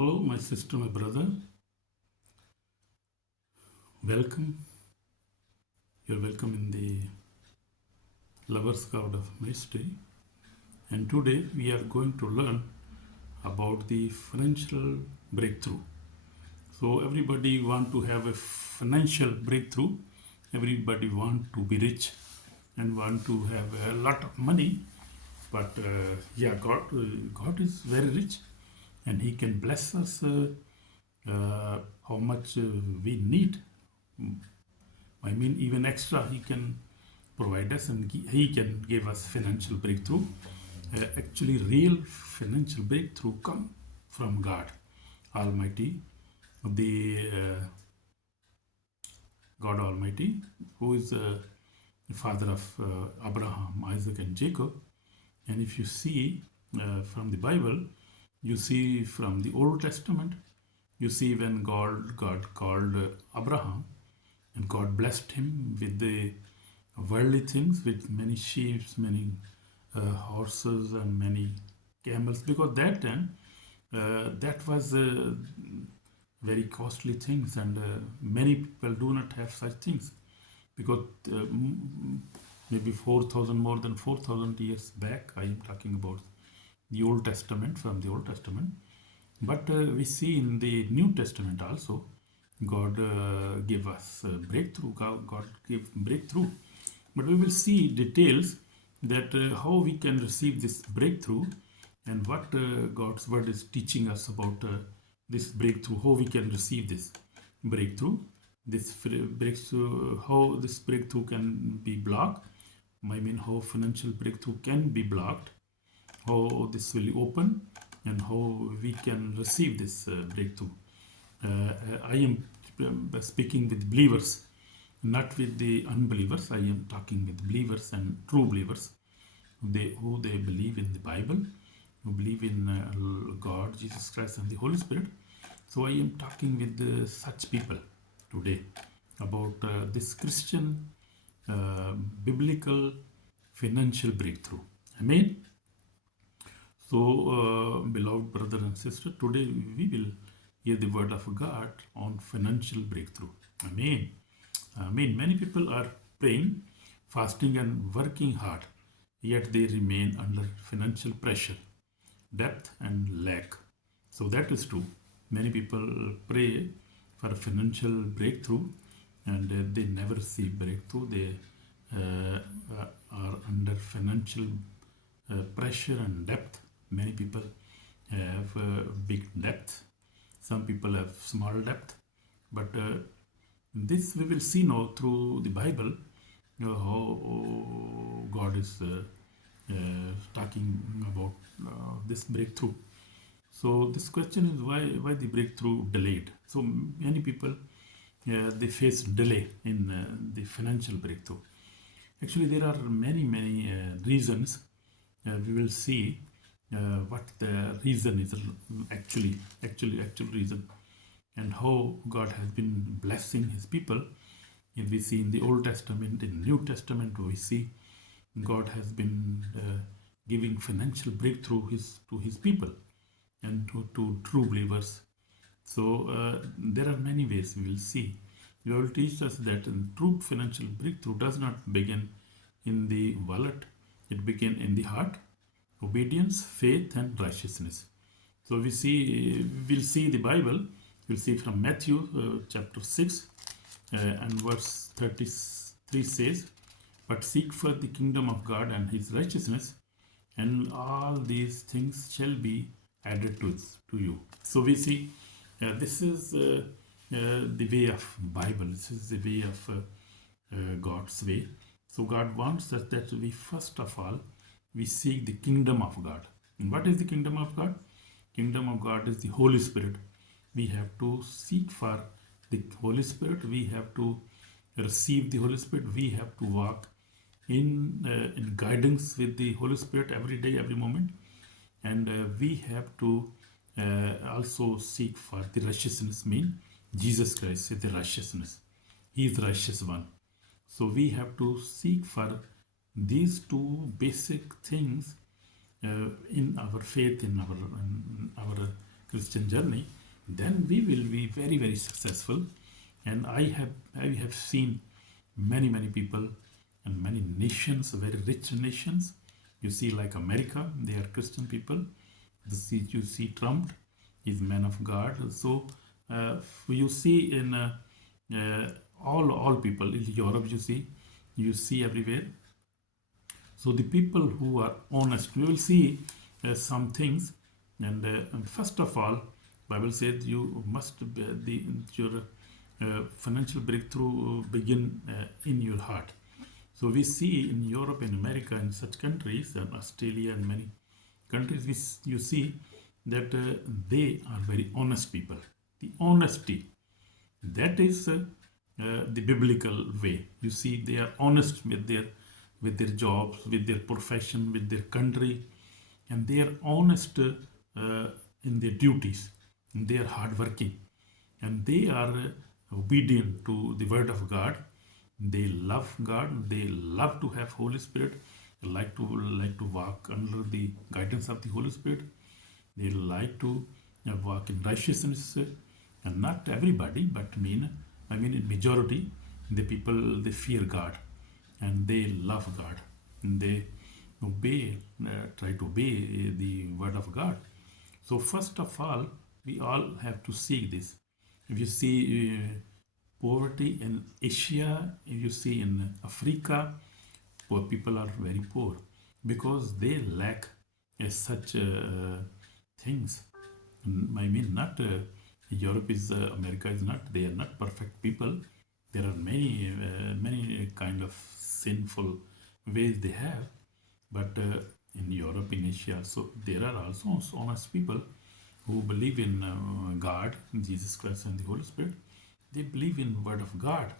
Hello, my sister, my brother. Welcome. You're welcome in the Lovers God of Mystery. And today we are going to learn about the financial breakthrough. So everybody want to have a financial breakthrough. Everybody want to be rich and want to have a lot of money. But God is very rich, and He can bless us how much we need. I mean, even extra He can provide us, and He can give us financial breakthrough. Actually, real financial breakthrough come from God Almighty, the God Almighty, who is the father of Abraham, Isaac, and Jacob. And if you see from the Bible, you see from the Old Testament, you see when God called Abraham, and God blessed him with the worldly things, with many sheep, many horses, and many camels, because that time that was very costly things, and many people do not have such things, because maybe 4,000, more than 4,000 years back, I am talking about the Old Testament, from the Old Testament. But we see in the New Testament also, God gave us breakthrough. God gave breakthrough. But we will see details that how we can receive this breakthrough, and what God's word is teaching us about this breakthrough, how we can receive this breakthrough. This breakthrough, how this breakthrough can be blocked. I mean, how financial breakthrough can be blocked, how this will open, and how we can receive this breakthrough. I am speaking with believers, not with the unbelievers. I am talking with believers and true believers, who they believe in the Bible, who believe in God, Jesus Christ, and the Holy Spirit. So I am talking with such people today about this Christian biblical financial breakthrough. Amen. So, beloved brother and sister, today we will hear the word of God on financial breakthrough. Amen. Amen. Many people are praying, fasting, and working hard, yet they remain under financial pressure, debt, and lack. So that is true. Many people pray for financial breakthrough, and they never see breakthrough. They are under financial pressure and debt. Many people have big debt. Some people have small debt. But this we will see now through the Bible, how God is talking about this breakthrough. So this question is why the breakthrough delayed. So many people they face delay in the financial breakthrough. Actually, there are many reasons. We will see what the reason is, actual reason, and how God has been blessing His people. And we see in the Old Testament, in New Testament, we see God has been giving financial breakthrough to His people and to true believers. So there are many ways we will see. We will teach us that true financial breakthrough does not begin in the wallet; it begins in the heart, obedience, faith, and righteousness. So we'll see the Bible. We'll see from Matthew chapter 6 and verse 33 says, "But seek first the kingdom of God and His righteousness, and all these things shall be added to you." So we see this is the way of Bible. This is the way of God's way. So God wants us that we first of all we seek the kingdom of God. And what is the kingdom of God? Kingdom of God is the Holy Spirit. We have to seek for the Holy Spirit. We have to receive the Holy Spirit. We have to walk in guidance with the Holy Spirit every day, every moment. And we have to also seek for the righteousness. Mean Jesus Christ is the righteousness. He is the righteous one. So we have to seek for these two basic things in our faith, in our Christian journey, then we will be very, very successful. And I have seen many people and many nations, very rich nations. You see, like America, they are Christian people. You see Trump, he's man of God. So you see in all people in Europe, you see everywhere. So the people who are honest, we will see some things. And first of all, Bible says you must your financial breakthrough begin in your heart. So we see in Europe and America and such countries, and Australia and many countries, you see that they are very honest people. The honesty, that is the biblical way. You see, they are honest with their jobs, with their profession, with their country, and they are honest in their duties. And they are hardworking, and they are obedient to the word of God. They love God. They love to have Holy Spirit. They like to walk under the guidance of the Holy Spirit. They like to walk in righteousness, and not everybody, but I mean in majority, the people, they fear God and they love God, and they try to obey the word of God. So first of all, we all have to seek this. If you see poverty in Asia, if you see in Africa, poor people are very poor because they lack such things. I mean, not Europe is America is not. They are not perfect people. There are many kind of sinful ways they have, but in Europe, in Asia, so there are also honest people who believe in God, Jesus Christ, and the Holy Spirit. They believe in the word of God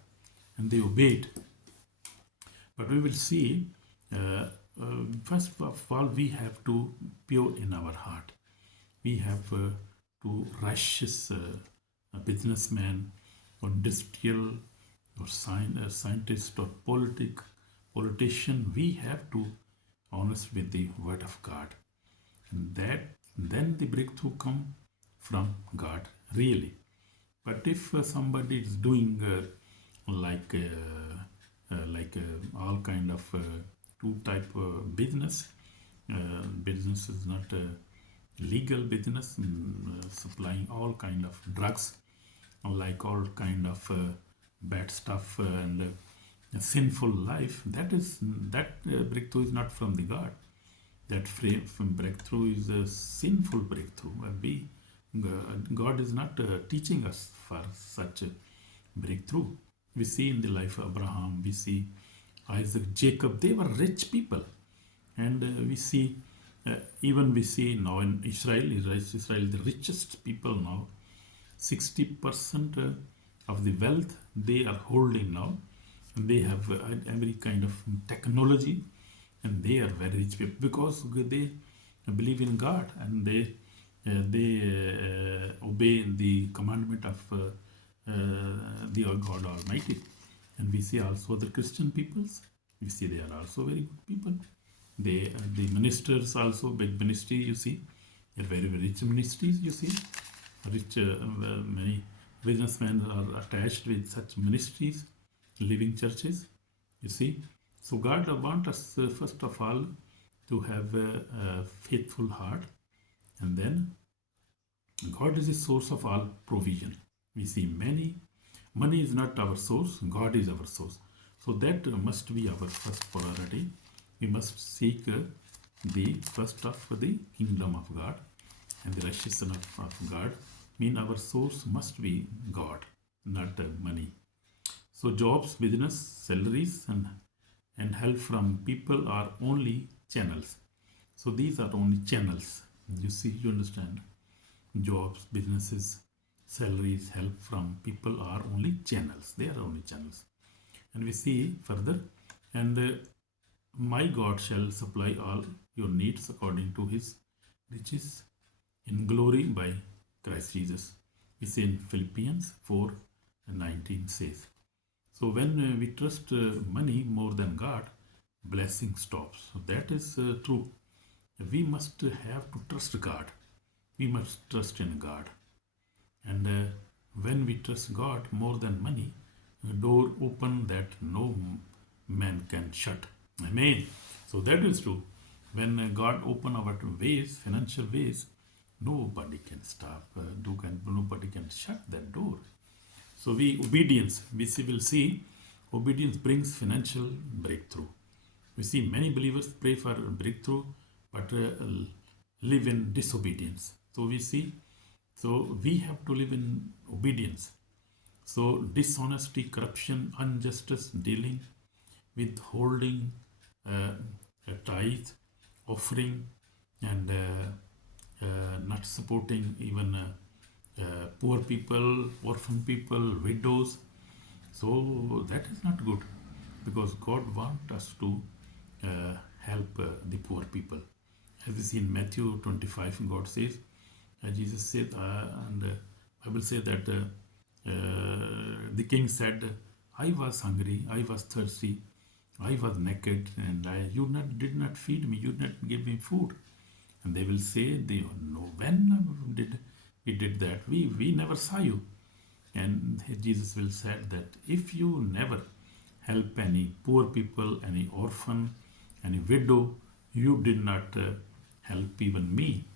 and they obey it. But we will see, first of all, we have to pure in our heart. We have to righteous businessman or industrial or scientist or politician. We have to honest with the word of God, and then the breakthrough come from God, really. But if somebody is doing all kind of two type business, business is not legal business, supplying all kind of drugs, like all kind of bad stuff and sinful life, that breakthrough is not from the God. That from breakthrough is a sinful breakthrough. God is not teaching us for such a breakthrough. We see in the life of Abraham, we see Isaac, Jacob, they were rich people. And we see now in Israel, the richest people now, 60% of the wealth they are holding now. And they have every kind of technology, and they are very rich people because they believe in God and they obey the commandment of the God Almighty. And we see also the Christian peoples. We see they are also very good people. The ministers also, big ministry, you see, they're very, very rich ministries, you see. Rich, many businessmen are attached with such ministries, living churches, you see. So God wants us, first of all, to have a faithful heart, and then God is the source of all provision. We see money is not our source, God is our source. So that must be our first priority. We must seek the first of the kingdom of God and the righteousness of God. Mean our source must be God, not money. So jobs, business, salaries, and help from people are only channels. So these are only channels. You see, you understand. Jobs, businesses, salaries, help from people are only channels. They are only channels. And we see further, and my God shall supply all your needs according to his riches in glory by Christ Jesus. We see in Philippians 4:19 says. So when we trust money more than God, blessing stops. So that is true. We must have to trust God. we must trust in God. And when we trust God more than money, a door open that no man can shut. Amen. So that is true. When God open our ways, financial ways, nobody can stop. Nobody can shut that door. So obedience. Will see obedience brings financial breakthrough. We see many believers pray for breakthrough, but live in disobedience. So we have to live in obedience. So dishonesty, corruption, injustice, dealing, withholding, tithe, offering, and not supporting even poor people, orphan people, widows. So that is not good, because God wants us to help the poor people. As we see in Matthew 25, God says, Jesus said, and Bible says that the king said, I was hungry, I was thirsty, I was naked, and you did not feed me, you did not give me food. And they will say, no, when did we did that? We never saw you. And Jesus will say that if you never help any poor people, any orphan, any widow, you did not help even me.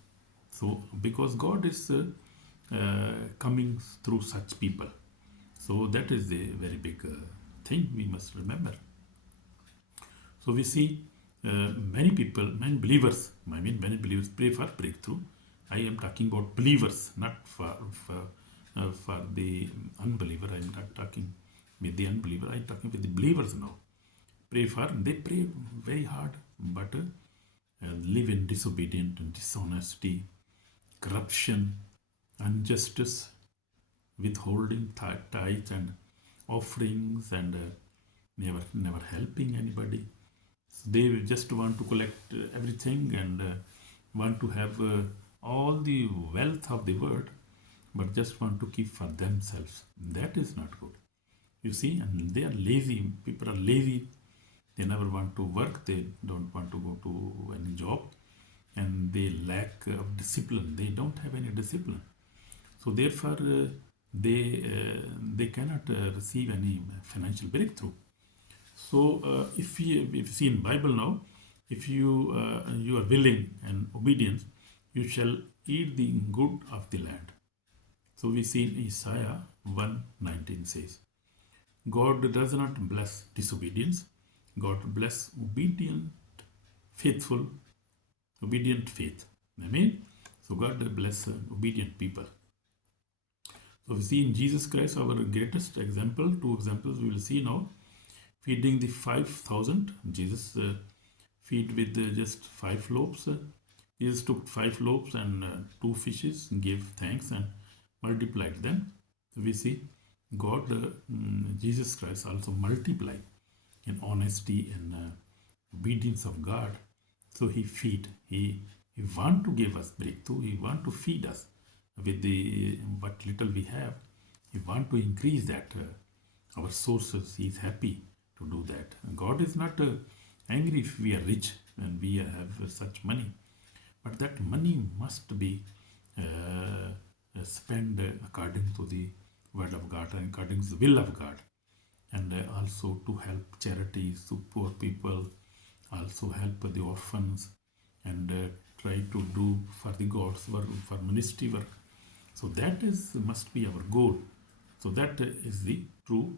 So because God is coming through such people. So that is a very big thing we must remember. So we see many believers pray for breakthrough. I am talking about believers, not for the unbeliever. I am not talking with the unbeliever. I am talking with the believers now. They pray very hard, but live in disobedience and dishonesty, corruption, injustice, withholding tithes and offerings, and never helping anybody. So they just want to collect everything and want to have all the wealth of the world, but just want to keep for themselves. That is not good. You see, and they are lazy. People are lazy. They never want to work. They don't want to go to any job, and they lack of discipline. They don't have any discipline. So therefore, they cannot receive any financial breakthrough. So if you see in Bible now, if you are willing and obedient, you shall eat the good of the land. So we see in Isaiah 1:19 says, God does not bless disobedience. God bless obedient faith. Amen. So God bless obedient people. So we see in Jesus Christ our greatest example. Two examples we will see now. Feeding the 5,000. Jesus feed with just 5 loaves. Jesus took 5 loaves and 2 fishes, gave thanks and multiplied them. So we see God, Jesus Christ also multiplied in honesty and obedience of God. So he feed. He want to give us breakthrough. He want to feed us with the what little we have. He want to increase that our sources. He is happy to do that. And God is not angry if we are rich and we have such money, but that money must be spent according to the word of God and according to the will of God, and also to help charities, to poor people, also help the orphans, and try to do for the God's work, for ministry work. So that must be our goal. So that is the true.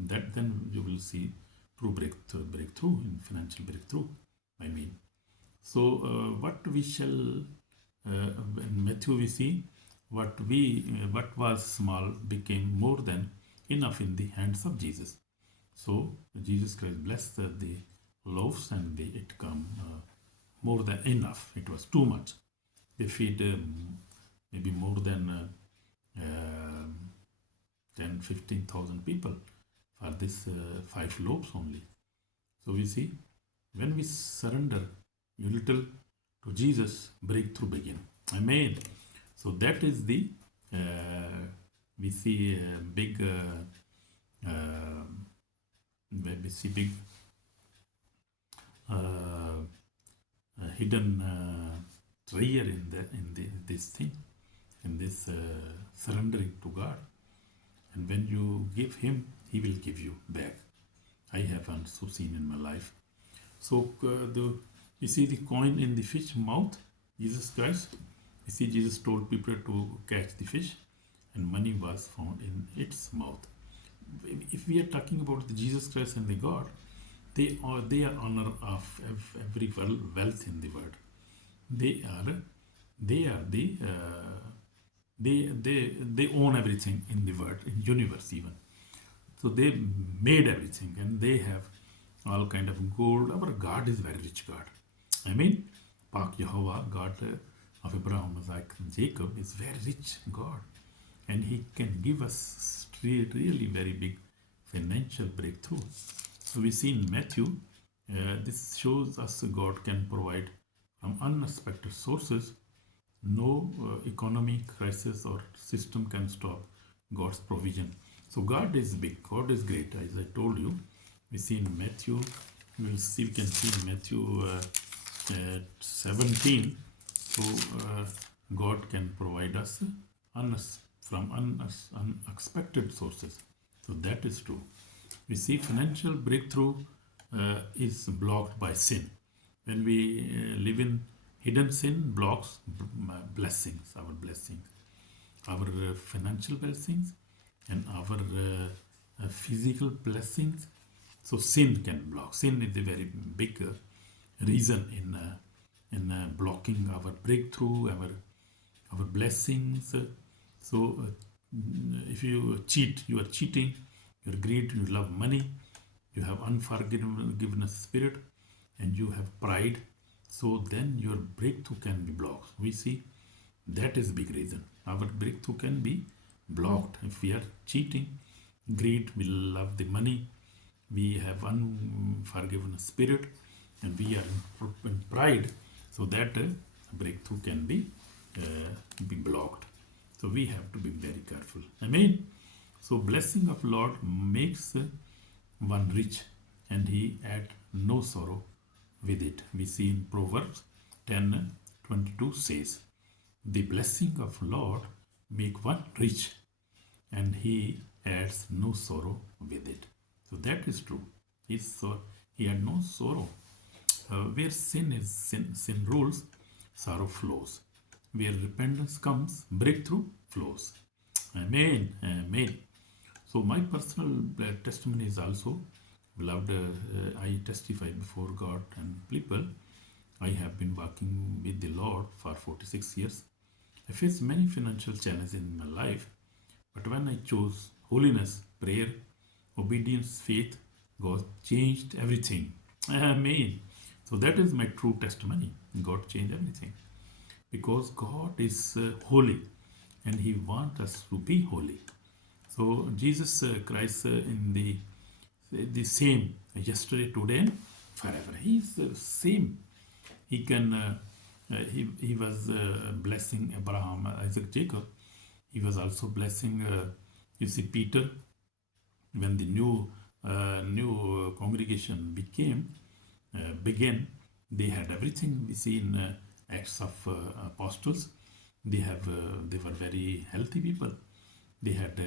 That then you will see true breakthrough in financial breakthrough. I mean, so what we shall in Matthew we see what was small became more than enough in the hands of Jesus. So Jesus Christ blessed the loaves and it come more than enough. It was too much. They feed maybe more than 10,000-15,000 people for this 5 loaves only. So we see when we surrender a little to Jesus, breakthrough begin. Amen. So that is the we see big hidden treasure this thing, in this surrendering to God. And when you give Him, He will give you back. I have also seen in my life. So you see the coin in the fish mouth, Jesus Christ. You see, Jesus told people to catch the fish, and money was found in its mouth. If we are talking about the Jesus Christ and the God, they are honor of every wealth in the world. They are the they own everything in the world, in universe even. So they made everything, and they have all kind of gold. Our God is very rich God. I mean, Pak Yehovah, God of Abraham, Isaac, and Jacob, is very rich God, and He can give us really very big financial breakthrough. So we see in Matthew, this shows us God can provide from unexpected sources. No economic crisis or system can stop God's provision. So God is big, God is great. As I told you, we see in Matthew, we can see in Matthew 17. So God can provide us from unexpected sources. So that is true. We see financial breakthrough is blocked by sin. When we live in hidden sin, blocks blessings, our financial blessings, and our physical blessings. So sin can block. Sin is a very big reason in blocking our breakthrough, our blessings. So if you cheat, you are cheating. You're greed. You love money. You have unforgiveness spirit, and you have pride. So then your breakthrough can be blocked. We see that is big reason. Our breakthrough can be blocked if we are cheating. Greed, we love the money. We have unforgiveness spirit, and we are in pride. So that breakthrough can be blocked. So we have to be very careful. Amen. So blessing of Lord makes one rich, and He add no sorrow with it. We see in Proverbs 10:22 says, the blessing of Lord make one rich, and He adds no sorrow with it. So that is true. He had no sorrow. Where sin rules, sorrow flows. Where repentance comes, breakthrough flows. Amen. Amen. So my personal testimony is also, beloved, I testify before God and people. I have been working with the Lord for 46 years. I faced many financial challenges in my life, but when I chose holiness, prayer, obedience, faith, God changed everything. Amen. So that is my true testimony. God changed everything. Because God is holy, and He wants us to be holy. So Jesus Christ in the same yesterday, today, and forever. He is the same. He can. He was blessing Abraham, Isaac, Jacob. He was also blessing. You see, Peter, when the new congregation began, they had everything. We see in Acts of Apostles. They were very healthy people. They had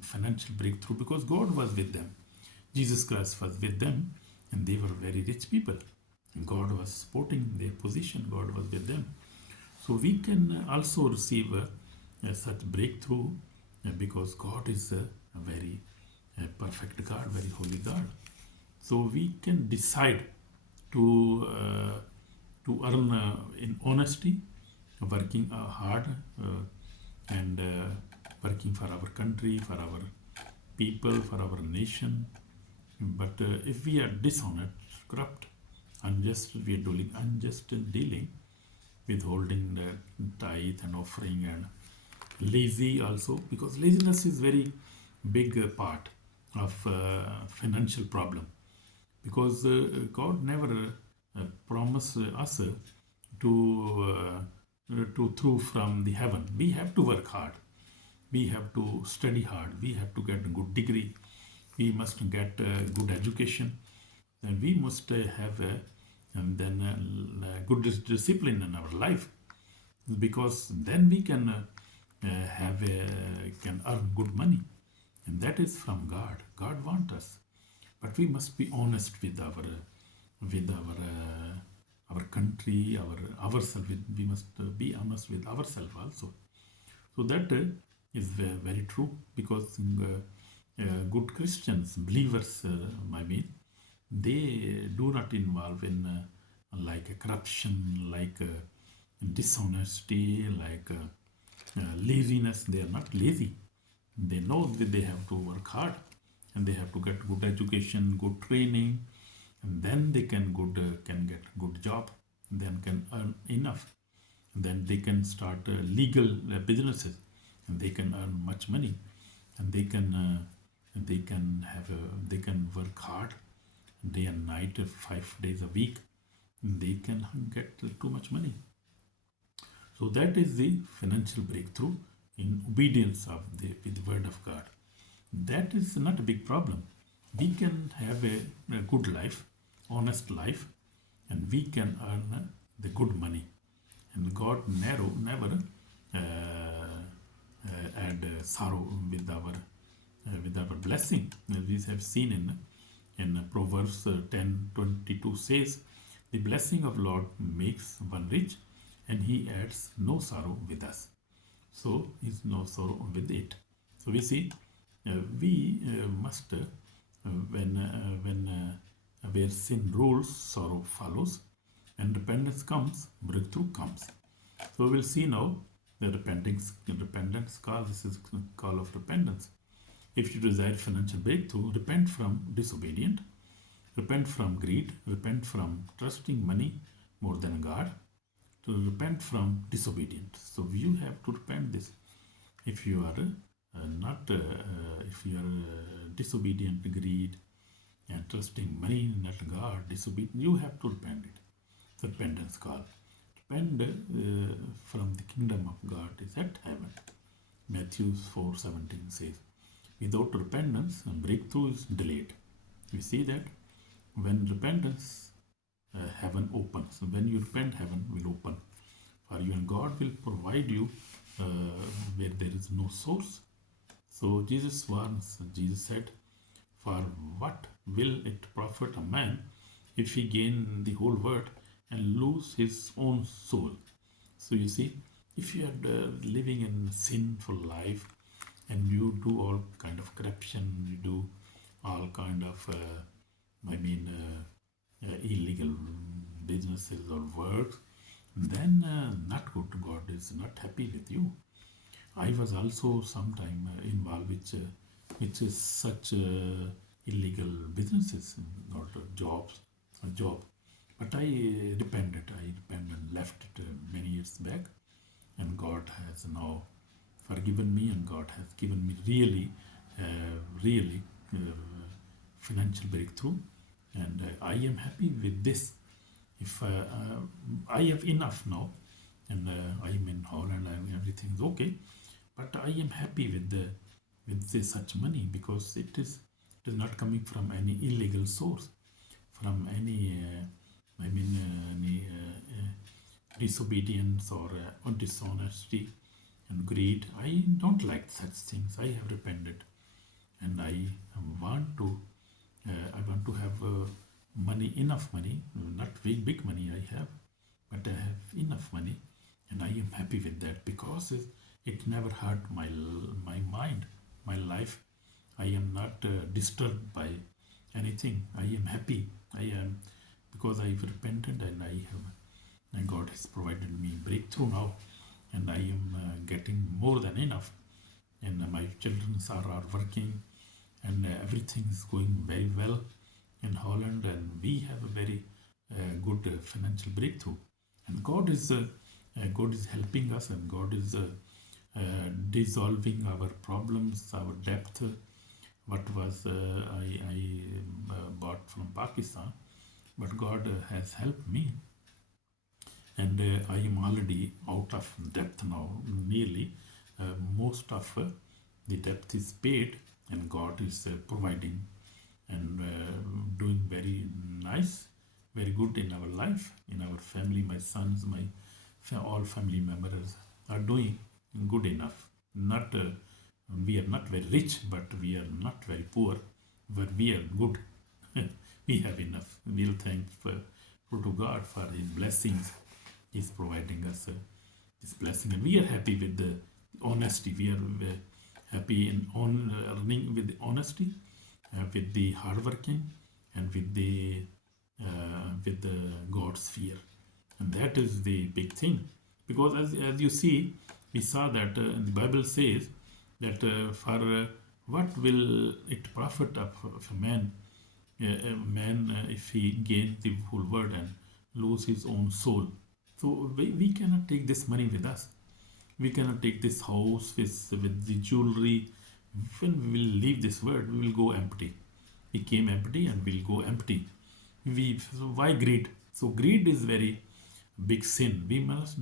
financial breakthrough because God was with them. Jesus Christ was with them, and they were very rich people. And God was supporting their position. God was with them. So we can also receive such breakthrough because God is a very perfect God, very holy God. So we can decide to earn in honesty, working hard and working for our country, for our people, for our nation. But if we are dishonest, corrupt, unjust, we are doing unjust dealing, withholding the tithe and offering, and lazy also, because laziness is very big part of financial problem. Because God never promised us to through from the heaven. We have to work hard. We have to study hard. We have to get a good degree. We must get good education. And we must have good discipline in our life. because then we can can earn good money, and that is from God. God wants us, but we must be honest with our country, ourselves. We must be honest with ourselves also. So that is very true, because good Christians, believers, I mean, they do not involve in like a corruption, like dishonesty, like laziness. They are not lazy. They know that they have to work hard, and they have to get good education, good training, and then they can get good job, then can earn enough, then they can start legal businesses, and they can earn much money, and they can work hard day and night, 5 days a week. They can get too much money. So that is the financial breakthrough in obedience of with the word of God. That is not a big problem. We can have a good life, honest life, and we can earn the good money. And God never add sorrow with our blessing. We have seen in Proverbs 10:22 says, "The blessing of Lord makes one rich, and He adds no sorrow with us." So is no sorrow with it. So we see we must when where sin rules, sorrow follows, and repentance comes, breakthrough comes. So we'll see now the repentance call. This is call of repentance. If you desire financial breakthrough, repent from disobedient, repent from greed, repent from trusting money more than God, to repent from disobedient. So you have to repent this. If you are if you are disobedient, greed, and trusting money, not God, disobedient, you have to repent it. Repentance call. Repent from the kingdom of God is at heaven. Matthew 4:17 says, without repentance, breakthrough is delayed. We see that when repentance, heaven opens. When you repent, heaven will open for you, and God will provide you where there is no source. So Jesus warns. Jesus said, "For what will it profit a man if he gain the whole world and lose his own soul?" So you see, if you are living in sinful life, and you do all kind of corruption, you do all kind of illegal businesses or works, then not good. God is not happy with you. I was also sometime involved which is such illegal businesses or jobs, a job. But I repented. And left it many years back, and God has now forgiven me, and God has given me really financial breakthrough, and I am happy with this. If I have enough now, and I am in Holland, and everything is okay, but I am happy with this such money, because it is not coming from any illegal source, from any any disobedience or dishonesty and greed. I don't like such things. I have repented, and I want to have money, enough money, not big money I have, but I have enough money, and I am happy with that, because it never hurt my mind, my life. I am not disturbed by anything. I am happy. I am, because I have repented, and God has provided me breakthrough now, and I am getting more than enough, and my children are working, and everything is going very well in Holland, and we have a very good financial breakthrough, and God is helping us, and God is dissolving our problems, our debt. What was I bought from Pakistan, but God has helped me, and I am already out of debt now. Nearly most of the debt is paid, and God is providing and doing very nice, very good in our life, in our family, my sons, my all family members are doing good enough. Not We are not very rich, but we are not very poor, but we are good. We have enough. We'll thank to God for His blessings. He's providing us this blessing, and we are happy with the honesty. We are happy in earning with the honesty, with the hard working, and with the God's fear, and that is the big thing. Because as you see, we saw that the Bible says that for what will it profit of a man if he gains the whole world and lose his own soul? So we cannot take this money with us. We cannot take this house with the jewelry. When we will leave this world, we will go empty. We came empty and we'll go empty. So why greed? So greed is very big sin. We must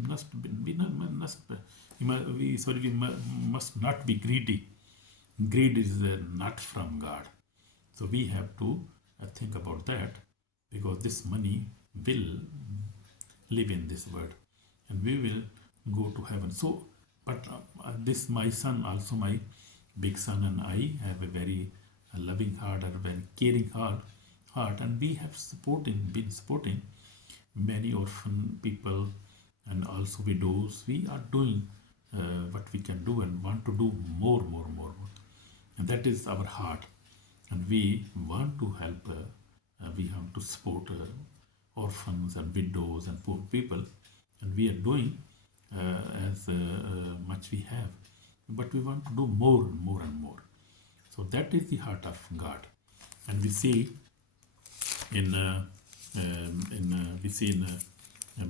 not be greedy. Greed is not from God. So we have to think about that, because this money will live in this world and we will go to heaven. So, but this my son, also my big son, and I have a very loving heart, and a very caring heart, and we have been supporting many orphan people and also widows. We are doing what we can do and want to do more. And that is our heart. And we want to help, we have to support orphans and widows and poor people. And we are doing as much we have. But we want to do more and more and more. So that is the heart of God. And we see in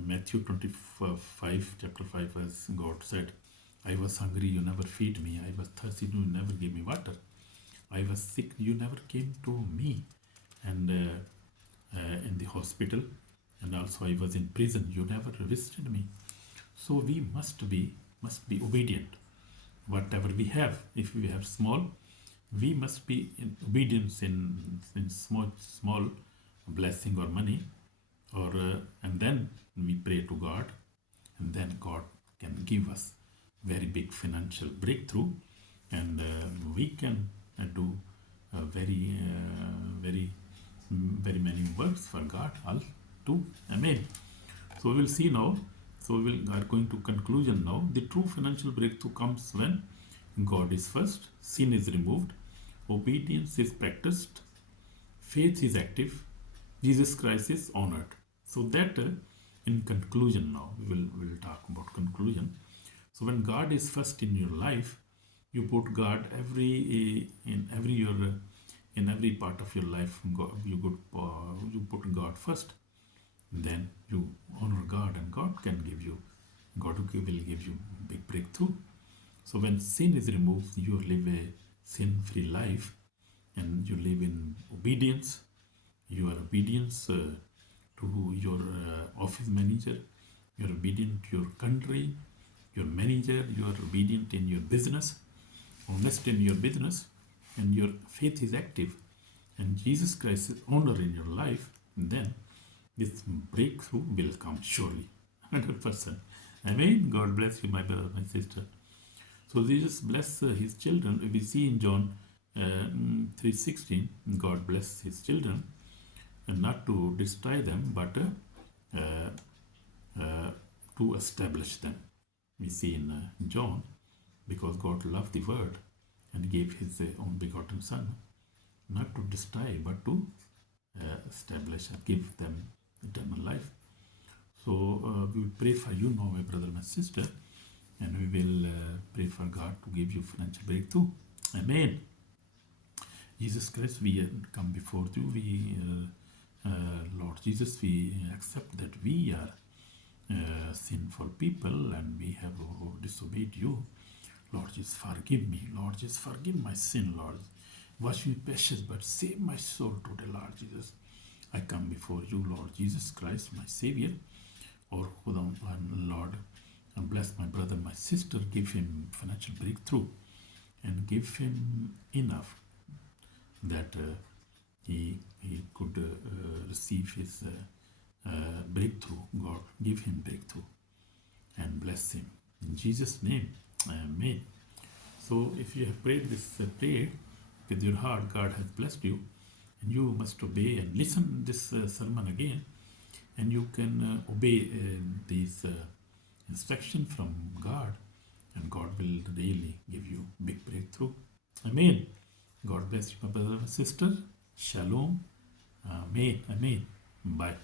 Matthew 25, chapter 5, as God said, I was hungry, you never feed me. I was thirsty, you never gave me water. I was sick, you never came to me. And in the hospital, and also I was in prison, you never visited me. So we must be obedient. Whatever we have, if we have small, we must be in obedience in small blessing or money, or and then we pray to God, and then God can give us very big financial breakthrough, and we can do very many works for God all too. Amen. So we will see now. So we are going to conclusion now. The true financial breakthrough comes when God is first, sin is removed, obedience is practiced, faith is active, Jesus Christ is honored. So that in conclusion now, we'll talk about conclusion. So when God is first in your life, you put God in every part of your life. You put God first. Then you honor God, and God will give you big breakthrough. So when sin is removed, you live a sin-free life, and you live in obedience. You are obedience to your office manager. You are obedient to your country, your manager. You are obedient in your business, honest in your business, and your faith is active, and Jesus Christ is honored in your life. And then this breakthrough will come surely, 100%. Amen. God bless you, my brother, my sister. So Jesus bless his children. We see in John 3:16, God bless his children, and not to destroy them, but to establish them. We see in John, because God loved the world and gave his own begotten Son, not to destroy, but to establish and give them eternal life. So we will pray for you now, my brother, my sister, and we will pray for God to give you financial breakthrough. Amen. Jesus Christ, we come before you. We, Lord Jesus, we accept that we are sinful people and we have disobeyed you. Lord Jesus, forgive me. Lord Jesus, forgive my sin, Lord. Wash me precious, but save my soul today, Lord Jesus. I come before you, Lord Jesus Christ, my Savior. Or Lord, and bless my brother, my sister. Give him financial breakthrough and give him enough that he could receive his breakthrough. God, give him breakthrough. and bless him. In Jesus' name, amen. So if you have prayed this prayer with your heart, God has blessed you, and you must obey and listen this sermon again, and you can obey these instructions from God, and God will really give you big breakthrough. Amen. God bless you, my brother and sister. Shalom. Amen. Amen. Bye.